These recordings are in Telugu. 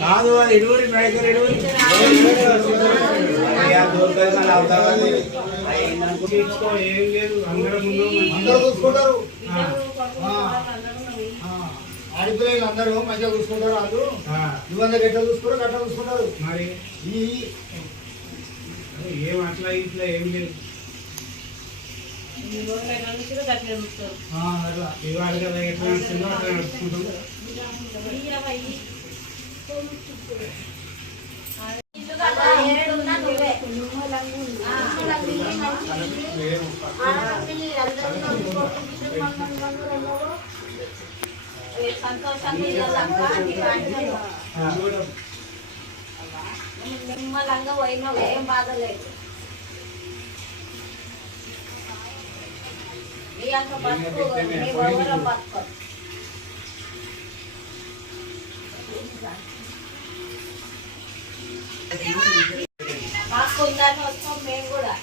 కాదు అది ఇడుగురి రైతులు ఇడుగురి ఏం లేదు అందరూ చూసుకుంటారు ఆడిపిల్లలు అందరూ మంచిగా చూసుకుంటారు వాళ్ళు నువ్వందరూ ఎట్లా చూసుకుంటారు అట్లా చూసుకుంటారు మరి ఏం అట్లా ఇట్లా ఏం లేదు ఇవాళ కదా ఎట్లా నడుస్తుందో అట్లా నడుచుకుంటాం నిమ్మలంగా పోయినా ఏం బాధ లేదు నీ అంత బతుకు నీ గౌరవం బతుకు మాకుందని వస్తాం మేము కూడా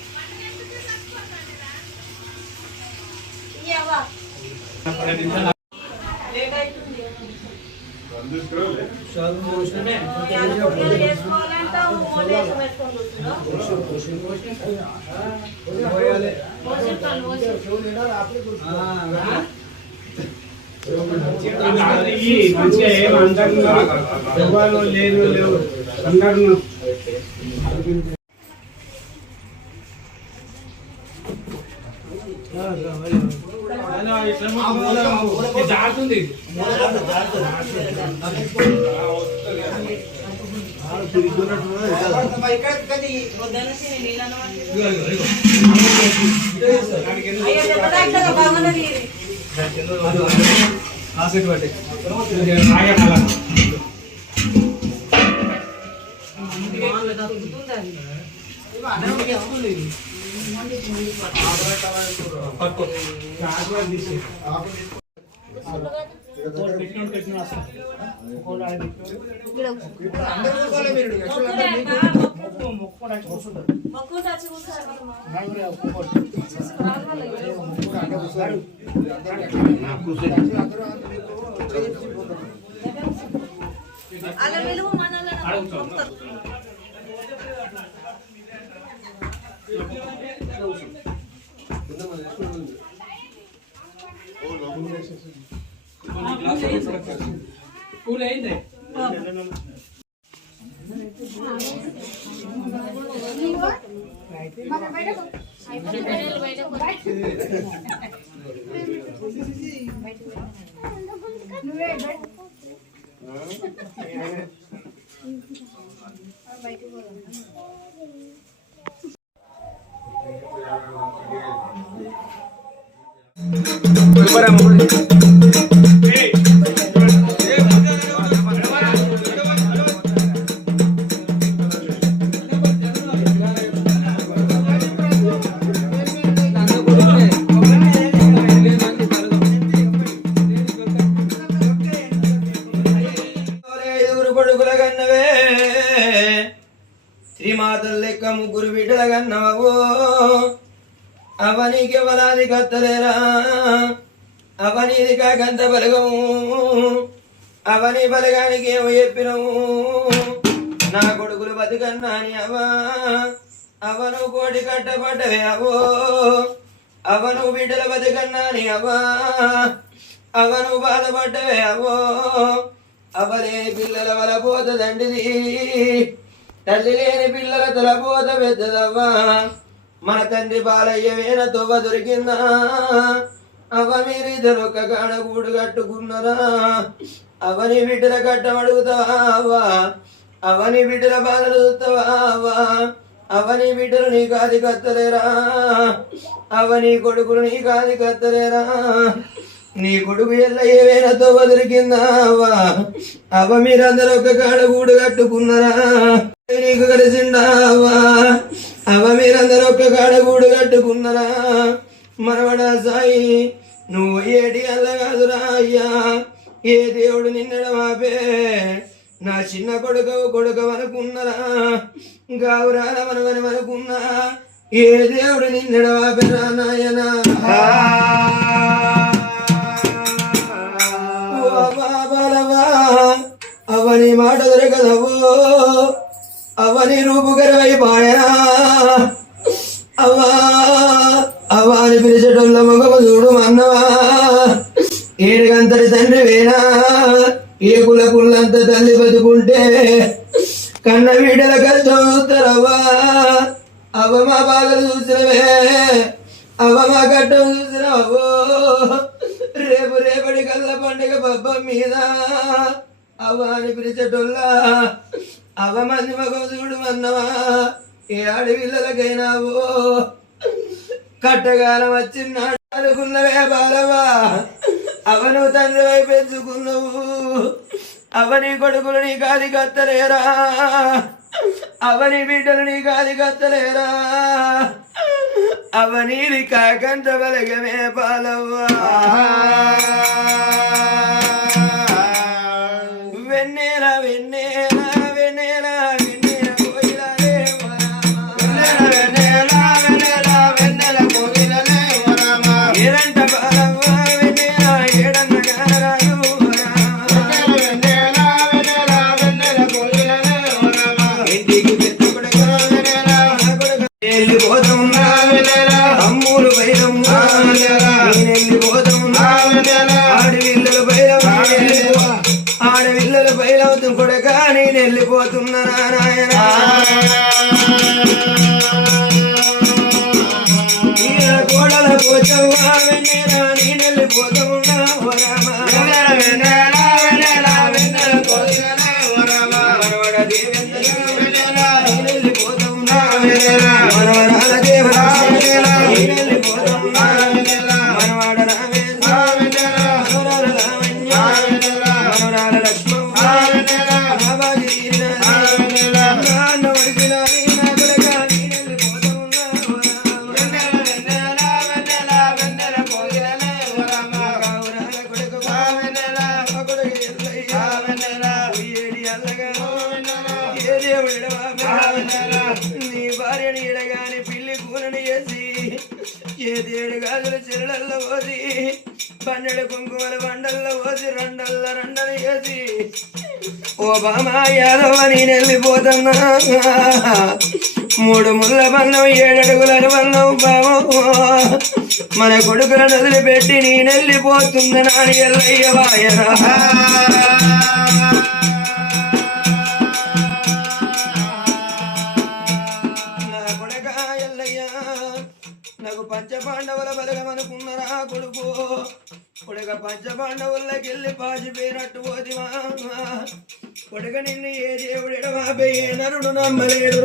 మంచిగా ఏం అంటారు ఎవరు లేరు లేవు అందరు జారుతుంది అలా విలువ మనల్ని కూల్ అయింది శ్రీమాతలు లెక్క ముగ్గురు బిడ్డల కన్నవో అవనీకి బలాది కత్తలేరా అవనీది కాకంత బలగము అవని బలగానికి ఏమో చెప్పినవు నా కొడుకులు బతికన్నాని అవా అవను కోటి కట్టబడ్డవే అవో అవను బిడ్డల బతికన్నాని అవా అవను బాధపడ్డవే అవో అవలేని పిల్లల వల పోతదండిది తల్లి లేని పిల్లల తలపోత పెద్దదవ్వా మన తండ్రి బాలయ్య వేన తొవ్వ దొరికిందా అవ మీరిద్దరు ఒక్క కాడ గూడు కట్టుకున్నారా అవని బిడ్డల కట్టమడుగుతావా అవని బిడ్డల బాధలు చూస్తావా అవని బిడ్డలు నీ కాది కత్తలేరా అవని కొడుకులు నీ కాది కత్తలేరా నీ కొడుకు ఎల్ల ఏవైనా తొవ్వ దొరికిందావా అవ మీరందరూ ఒక్క కాడ గూడు కట్టుకున్నారా నీకు కలిసిండావా అవ మీరందరూ ఒక్క కాడ గూడు కట్టుకున్నారా మనవడా సాయి నువ్వు ఏటి అల్ల కాదురా అయ్యా ఏ దేవుడు నిన్నడమాపే నా చిన్న కొడుకవనుకున్నారా గావురాల మనవని అనుకున్నా ఏ దేవుడు నిన్నడమాపేరా నాయనా అవని మాట దొరకదవో అవని రూపు గరవైపాయనా అవ్వా అవ్వా అని పిలిచేటోళ్ళ మొగము చూడు అన్నవా ఏడుగంతటి తండ్రి వేనా ఏ కులకుళ్ళంత తల్లి బతుకుంటే కన్న వీడల కష్టం చూస్తారవ్వా అవ్వ మా బాధలు చూసినవే అవ్వ మా కట్టం చూసినవో రేపు రేపటి కళ్ళ పండుగ పబ్బం మీద అవ్వ అని పిలిచేటోళ్ళ అవ్వ మంది మగం చూడు అన్నవా ఏ ఆడపిల్లలకైనావో కట్టగాలం వచ్చినాడు అనుకున్నవే బాలవా అవను తండ్రి వైపు పెంచుకున్నావు అవని కొడుకులు నీ కాది కత్తలేరా అవని బిడ్డలు నీ కాది కత్తలేరా అవనీది కాకంత బలగమే బాలవ్వా వెన్నెల వెన్నెల వెన్నెల వెన్నెల కోయిలలే ఏదంట బాలవ్వా వెన్నెల ఏడన్న గారాలు ఇంటికి పెద్ద కొడుకు వెళ్ళిపోతున్నా అమ్ములు బయలం వెళ్ళిపోతున్నా ఆడవిల్లలు బయలవుతూ కొడుక నేను వెళ్ళిపోతున్నా నారాయణ కోడల పోచవ్వా వెన్నెల నేను వెళ్ళిపోతున్నా మనవరాల దేవరా మనవాడ రామేశ్వర మనవరాల రామయ్య మనవరాల లక్ష్మమ్మ నాన్న వడిసిన నా కొడుక నేను వెళ్ళిపోతున్నా కావురాల కొడుకు కొడుకు ఏడి అల్లగా ఏ దేవుడిడవా నీ భార్యని ఎడగాని పిల్లి కూరని వేసి ఏ దేడు గాజుల చెరులల్లో పోసి పన్నెడు కుంకుమల బండల్లో పోసి రెండని వేసి ఓ బామా యాదవ నేను వెళ్ళిపోతున్నా మూడు ముళ్ళ బంధం 7 అడుగుల బంధం బామో మన కొడుకులను వదిలిపెట్టి నేను వెళ్ళిపోతున్నా నాని ఎల్లయ్య వాయరా నాకు పంచపాండవుల బలగమనుకున్నరా కొడుకు కొడుక పంచపాండవులకి వెళ్ళి పాచిపోయినట్టు పోతివా కొడుక నిన్ను ఏ దేవుడు ఎడవాపే నరుడు నమ్మలేడు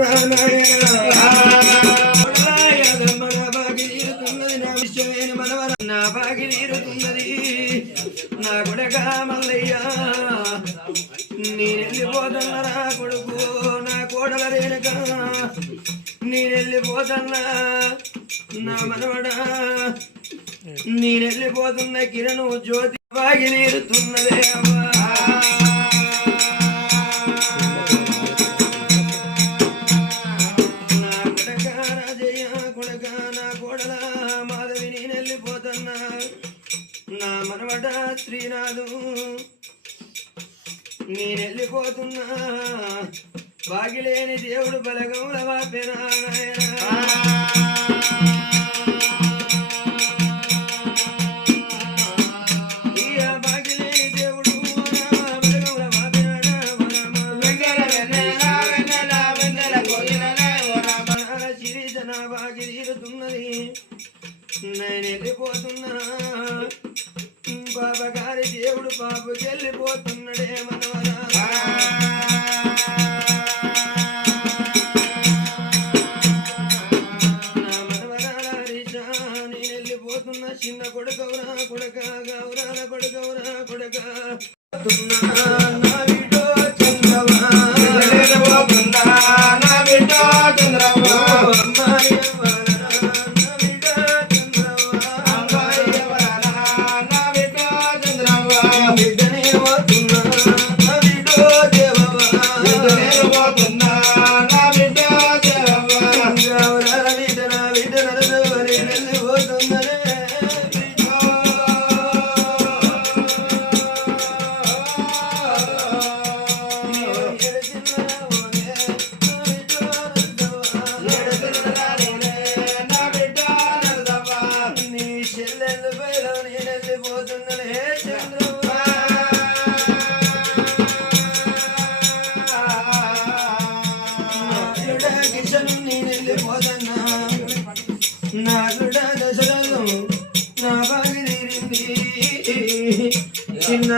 నా బాగి తీరుతున్నది నా విషయమైన మనవర నా బాగి తీరుతున్నది నా కొడుక మల్లయ్య నేనెళ్ళిపోతున్నరా కొడుకు నా కోడల రేణుక నేనెళ్ళిపోతున్నా నా మనవడా నేనెళ్ళిపోతున్న కిరణు జ్యోతి బాగి తీరుతున్నదే అవ్వా నా కొడక రాజయ్య కొడక నా కోడల మాధవి నేనెళ్ళిపోతున్నా నా మనవడ శ్రీనాథు నేనెళ్ళిపోతున్నా బాగిలేని దేవుడు బలగముల వాపెనా బాగిలేని దేవుడు బలగముల వాపెనా చిరిజన బాగి తీరుతున్నది నేను వెళ్ళిపోతున్నా బాబగారి దేవుడు పాపకి వెళ్ళిపోతున్నాడే మనవరా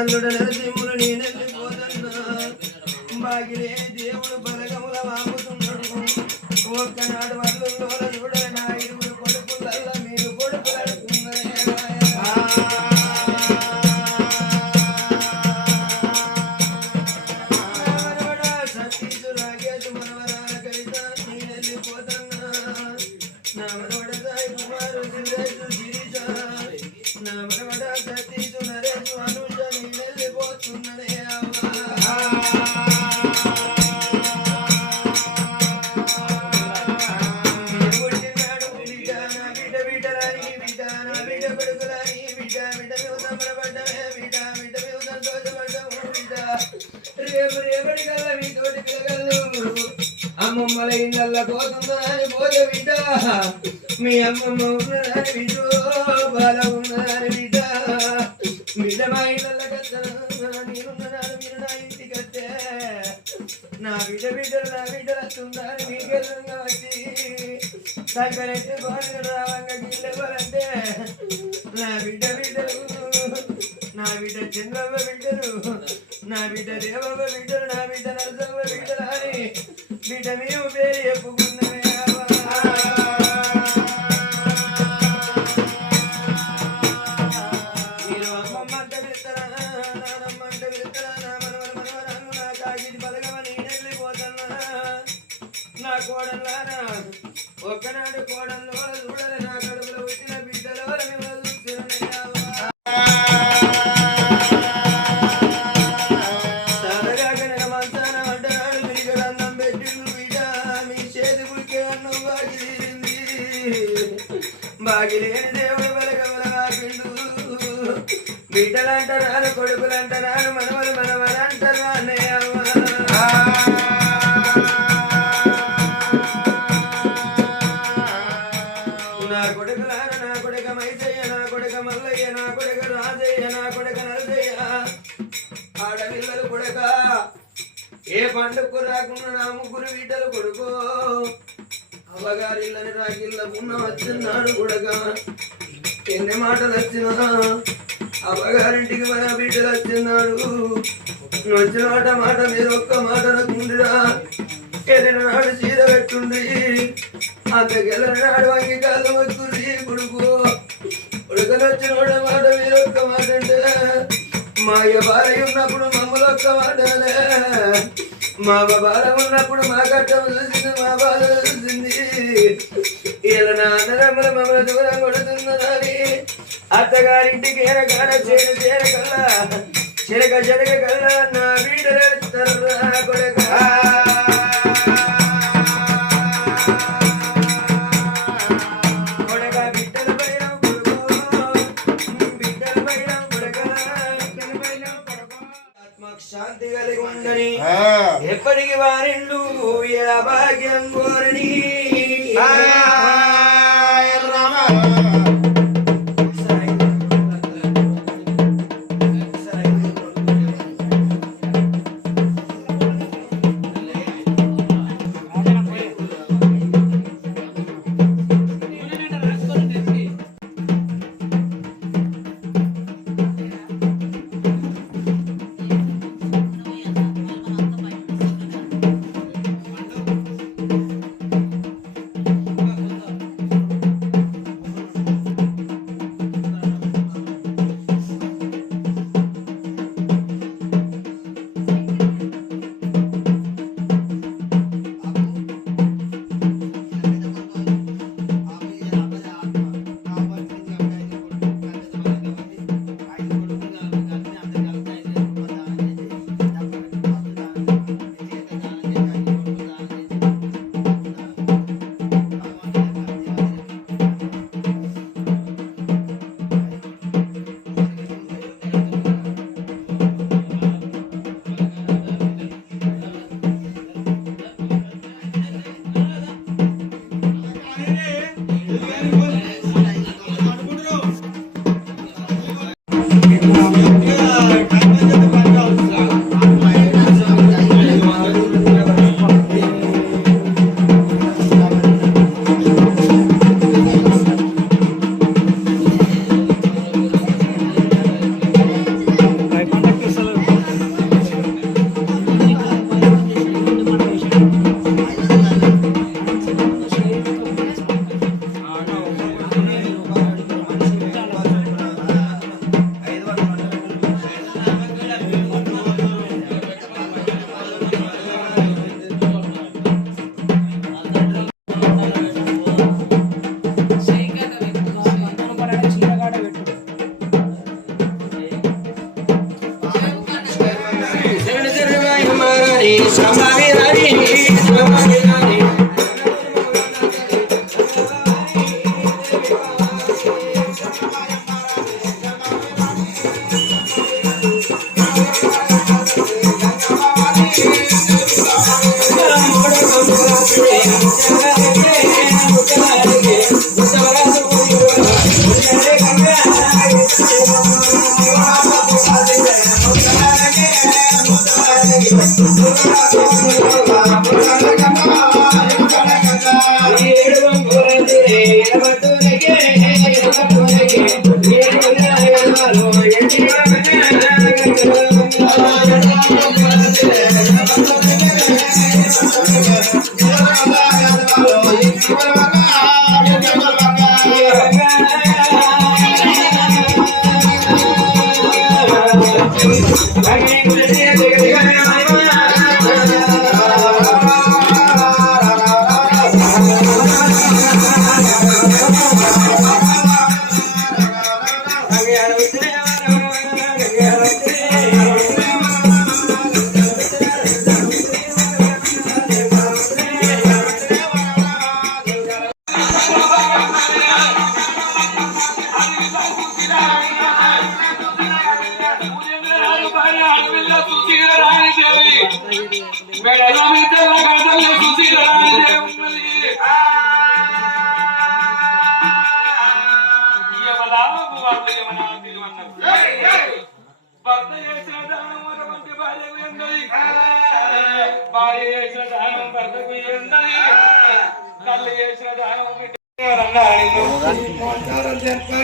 నల్లుడ నరసింహులు నేనెళ్ళిపోతున్నా బాగిలే దేవుడు బలగముల వాముతున్నాడు ఒక్కనాడు వాళ్ళు చూడలే నా ఇరువురు కొడుకులల్లా మీరు కొడుకులడుతున్నారే సతీసు రాగేశు మనవరాల కవిత నేనెళ్ళిపోతున్నా నా మనవడ సాయి కుమారు సురేషు శిరీష నా మనవడ సతీసు నరేషు అనుష నేనెళ్ళిపోతున్ననే అమ్మమ్మల ఇళ్ళ పోతుందని పోయే బిడ్డ మీ అమ్మమ్మ ఉన్నదని బిడ్డో బాల ఉన్నదని బిడ్డ బిడ్డ మా ఇళ్ళ నేనున్నాను మీరు నా ఇంటికి వస్తే నా బిడ్డలు వస్తుందని మీకెళ్ళంగా వచ్చి దగ్గరైతే బాగా రావంగా గిల్లెవరంటే నా బిడ్డలు నా బిడ్డ చంద్రవ్వ బిడ్డలు నా బిడ్డ దేవవ్వ బిడ్డలు నా బిడ్డ నరసవ్వ బిడ్డలు అని బిడ్డ మేము పేరు చెప్పుకున్నమే మీరు అమ్మమ్మ అంట వెళ్తారా నానమ్మ అంట వెళ్తారా నా మనవరాలు నా కాగిటి బలగమ నేనెళ్ళిపోతున్నా నా కోడల్లారా ఒక్కనాడు కోడల్లో చూడలే నా కడుపులో పుట్టిన బిడ్డలో మేము చూస్తున్నాయా బాగిలేని దేవుడు బలగమలవాపిండు బిడ్డలంటారు కొడుకులంటారు మనవలంటారు అన్నయ్య నా కొడుకులార నా కొడుక మైసయ్య నా కొడుక మల్లయ్య నా కొడుక రాజయ్య నా కొడుక నరసయ్య ఆడపిల్లలు కొడుక ఏ పండుగకు రాకుండా నా ముగ్గురు బిడ్డలు కొడుకో అవ్వగారిల్లని రాగిల్ల ఉన్న వచ్చిన్నాడు కొడుక ఎన్ని మాటలు వచ్చినా అవ్వగారింటికి మన బిడ్డలు వచ్చిన్నాడు వచ్చిన మాట మీరు ఒక్క మాట నాకుండిరా వెళ్ళిన నాడు చీర పెట్టుండి అంతకెళ్ళిన నాడు వంగి కాళ్ళు మొక్కురి కొడుకు కొడుకనొచ్చిన మాట మీరు ఒక్క మాట అంటే మా భార్య ఉన్నప్పుడు మమ్మల్ని ఒక్క మాటలే మా బాధ ఉన్నప్పుడు మా కట్టం చూసింది మా బాధ చూసింది ఇలా నా అన్నదమ్ముల మమ్మల్ని దూరం కొడుతున్నదని అత్తగారింటికి ఎరగాడ చేరకల్లా చెరక కల్లా నా బిడ్డలు కొడక శాంతి కలిగి ఉండని ఎప్పటికి వారిండు ఎలా భాగ్యం కోరని శంభవి రాణి శంభవి రాణి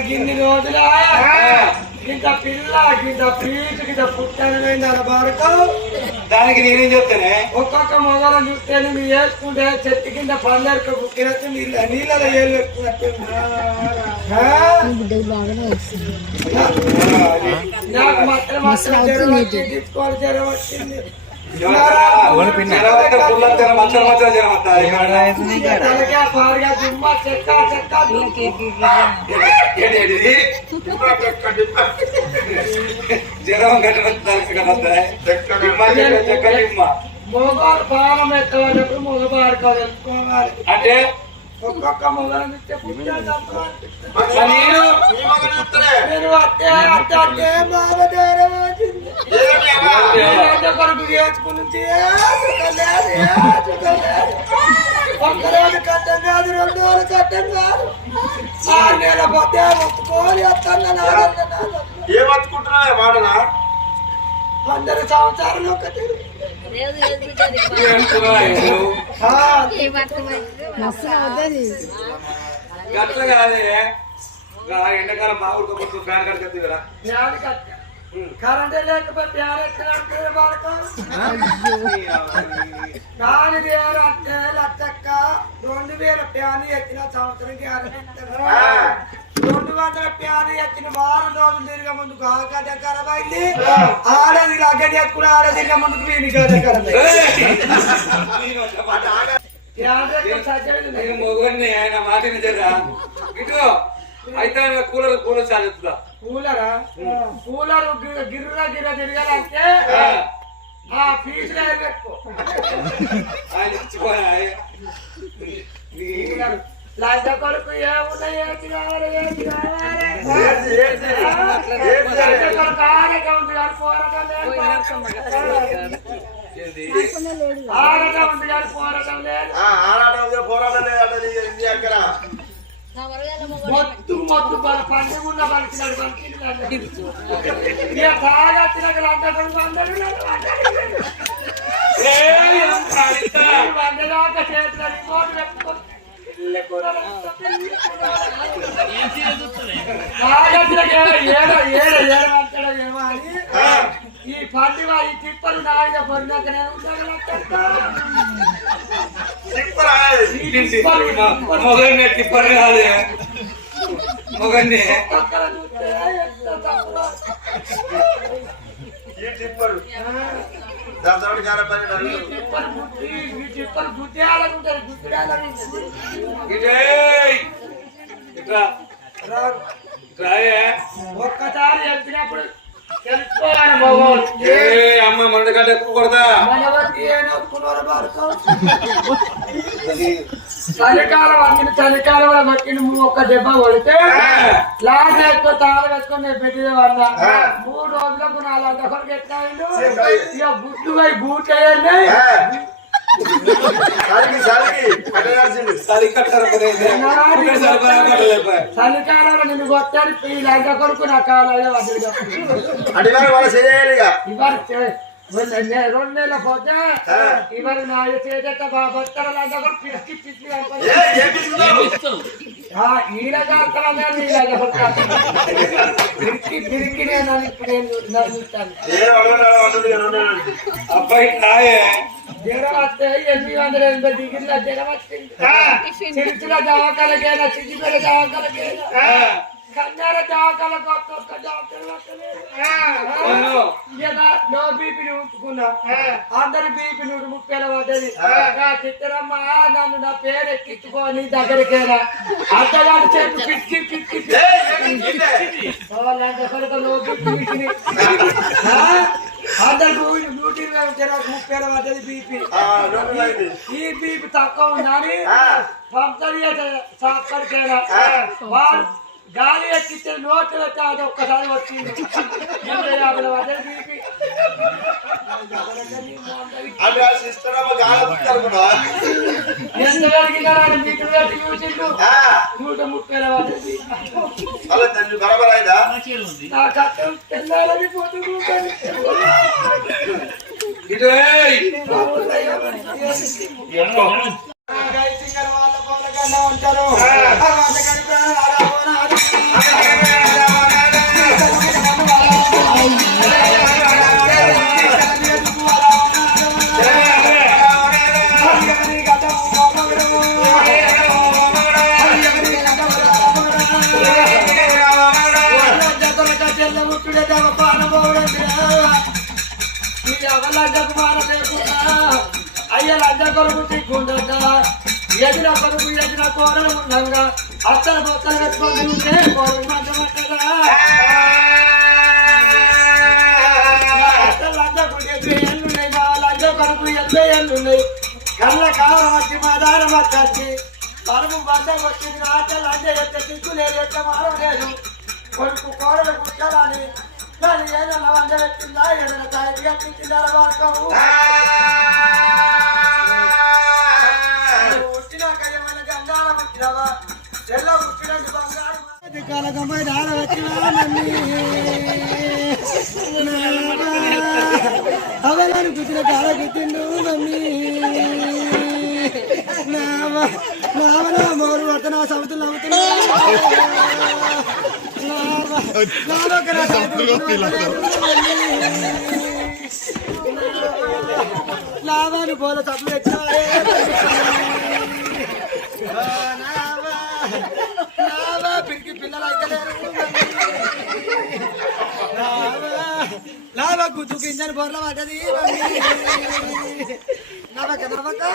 గిన్ని రోజుల ఇంత పిల్ల గింత పీచు గింత పుట్టనైంది అలబారకు దానికి నేనేం చెప్తానే ఒక్కొక్క మొగలను చూస్తే నువ్వు వేసుకుంటే చెట్టు కింద పందరికి బుక్కినట్టు నీళ్ళలో ఏళ్ళు పెట్టుకున్నట్టు నాకు మాత్రం జ్వరం వచ్చింది తీసుకోవాలి జ్వరం వచ్చింది తలగా పారుగా దుమ్మ చెక్క చెక్క జ్వరం మొగలు పానం ఎత్తవాళ్ళప్పుడు మొగ పాడుకోవాలి తెలుసుకోవాలి అంటే ఒక్కొక్క మొగలను చూస్తే నేను అత్తే అత్తే అత్తే బాగా జ్వరం వచ్చింది కొడుకు వేసుకుని ఒక్కరోజు కట్టం కాదు 2 రోజులు కట్టం కాదు 6 నెలల పోతే ఒప్పుకోని వస్తాను ఏం బతుకుంటున్నావే వాడనా 100 సంవత్సరాలు ఒకటి గట్ల కాదే ఎండాకాలం బాగా ఉడకపోతే ఫ్యాన్ కడుతుంది కదా కరెంటే లేకపోతే ప్యాన్ ఎత్తినట్టు దాని వేరు అంటే లచ్చక్క 2000 ప్యాన్ ఎత్తిన సంవత్సరం 200 ప్యాన్ ఎత్తిన వారం రోజులు తిరిగే ముందుకు ఆ గడ్డ ఖరాబ్ అయింది ఆడది గడ్డి ఎత్తుకుని ఆడ తిరిగే ముందుకు వీని గడ్డ ఖరాబ్ అయింది మొగన్ని ఆయన మాట నిజరా ఇటు అయితే కూలర్ చాలుతుందా కూలరా కూలరు గిర్ర గిర్ర తిరగాలంటే ఆ ఫీజులో పెట్టుకో ఆయన ఇచ్చిపోయా లంచ కొడుకు ఏమున్నాయి ఏంటి కావాలి ఏంటి కావాలి ఆడటం ఉంది కానీ పోరాటం లేదు ఆడటం ఉంది కానీ పోరాటం లేదు పోరాటం లేదంటే మొత్తు మొత్తు పండుగ పలికినాడు బాగా తినక లంచ కొడుకు వందదాకా చేతులు కోటి పెట్టుకొని ఏమో అని ఈ పండుగ ఈ తిప్పలు నాయుడు పొందాక నేను మొగన్ని టిప్పర్ కాదే మొగన్ని టిప్పరు ఒక్కసారి ఎత్తినప్పుడు తెలుసుకోవాలి మగవాళ్ళు అమ్మ మన కంటే ఎక్కువ కొడతా మనవరికి ఏనొక్కున్నారు భారతం చలికాలం అన్ని చలికాలంలో కొట్టిన ఒక్క దెబ్బ కొడితే లాస్ట్ ఎక్కువ తాళం వేసుకొని నేను పెట్టిన వల్ల 3 రోజులకు 4 దఫలకు ఎట్లా అయిండు ఇక బుట్టు పోయి బూట్ వేయండి చలికాలంలో నిన్ను కొట్టాను ఈ లంక కొడుకు నా కాలంలో వదిలి 2 నెలల పోతే ఇవాళ నా చేత బొత్తల లంక కొడుకు పిచ్చి పిచ్చి ఈల జాతరని పిరికి నేను నడుస్తాను అబ్బాయి జ్వరం వస్తే 880 డిగ్రీల జ్వరం వచ్చింది చిరుచుల దవాఖానకైనా సిద్దిపేట దవాఖానకైనా కన్యాల దవాఖానకు ఒక్కొక్క డాక్టర్ లో బీపీని ఉంచుకున్నా అందరి బీపీని 30 పడ్డది చిత్తరమ్మ నన్ను నా పేరు ఎక్కించుకొని దగ్గరికైనా అద్దగాడు చెప్పు పిచ్చి పిచ్చి కొడుకు లో బీపీ అందరికి 30 పడ్డది బీపీ ఈ బీపీ తక్కువ ఉందని పంపడికైనా వాడు గాలి ఎక్కితే నోటు పెట్టి అది ఒక్కసారి వచ్చింది 50 పడ్డది బీపీ ఎంత కలిగినా మీటర్ పెట్టి చూసిండు 130 పడ్డది నా కష్టం తెల్లారని పోతుంది ఉంటారు అయ్య లంజ కొరకు తిక్కుండట ఎదుర కొరకు ఎదుర కూరలు ఉండగా అత్తల బొత్తలు పెట్టుకొని ఉంటే కూరలు మంటమంటదా లంజకు 70 ఏళ్ళున్నాయి మా లంజ కొరకు 70 ఏళ్ళున్నాయి కళ్ళ కారం వచ్చి మా దారం వచ్చి పరుపు బంధం వచ్చింది ఆట లంజ ఎక్క తిక్కు లేదు ఎక్క మారం లేదు కొడుకు కూరలు కుట్టాలని కానీ ఏదైనా వంద పెట్టిందా ఏదైనా తయారుగా తిట్టిందారా వాడకము పుట్టినాక ఏమైనా గంగాల పుట్టినావా ఎల్ల పుట్టినట్టు బంగారు కాలకమ్మాయి దార అవలాని పుట్టిన కాల గుట్టిండు మమ్మీ నావన మోరు పడుతున్నా సముద్రం అవుతున్నా లాభాన్ని పోల తప్పులు ఎక్కారే పిరికి పిల్లలు అయితే లాభ గుజ్జు గింజలు బొర్ల పడ్డది నవ్వక నవ్వక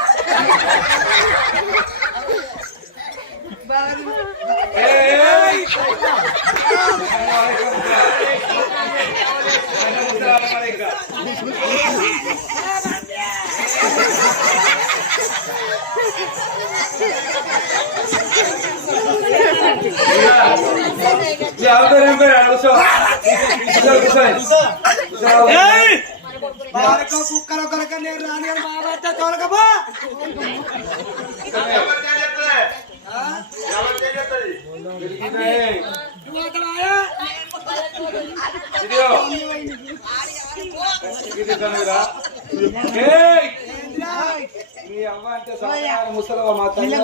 కుక్కలు కొరక నేను రాని బాబా తోలకపో ముసలమ్మ మా తల్లి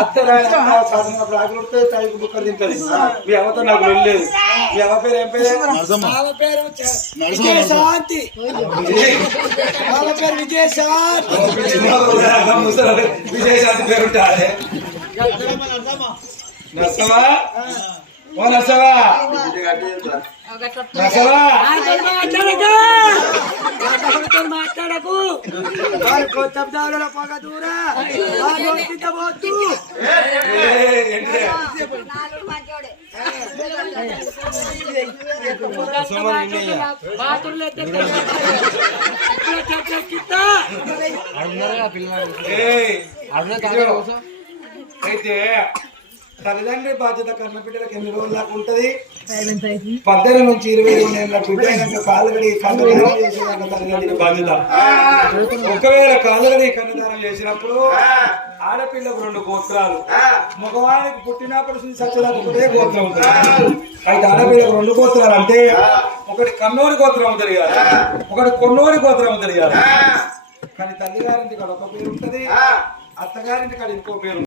అత్తప్పుడు ఆకులుడితే తల్లికి బుక్కలు తింటది మీ అవ్వతో నాకు వెళ్ళలేదు మీ అవ్వ పేరు ఏం పేరు విజయశాంతి విజయశాంతి విజయశాంతి పేరు ఉంటాడే నర్సవా ఓ నర్సవా మాట్లాడకు శబ్దాలలో పొగ దూరా పోతూ బాతులు అయితే తల్లిదండ్రి బాధ్యత కన్న బిడ్డలకు ఎన్ని రోజులు దాకా ఉంటది? 18 నుంచి 21 ఏళ్ళ బిడ్డ అయినాక కాలుగడి కన్నదానం చేసేదాకా తల్లిదండ్రుల బాధ్యత. ఒకవేళ కాలుగడి కన్నదానం చేసినప్పుడు ఆడపిల్లకు 2 గోత్రాలు, మగవానికి పుట్టినప్పటి నుంచి సత్యదాకా ఒకటే గోత్రం ఉంటుంది. అయితే ఆడపిల్లకు 2 గోత్రాలు అంటే ఒకటి కన్నోని గోత్రం తెలియాలి, ఒకటి కొన్నోని గోత్రం తెలియాలి. కానీ తల్లిగారింటి కాడ ఒక పేరు ఉంటది, అత్తగారింటి కాడ ఇంకో పేరు.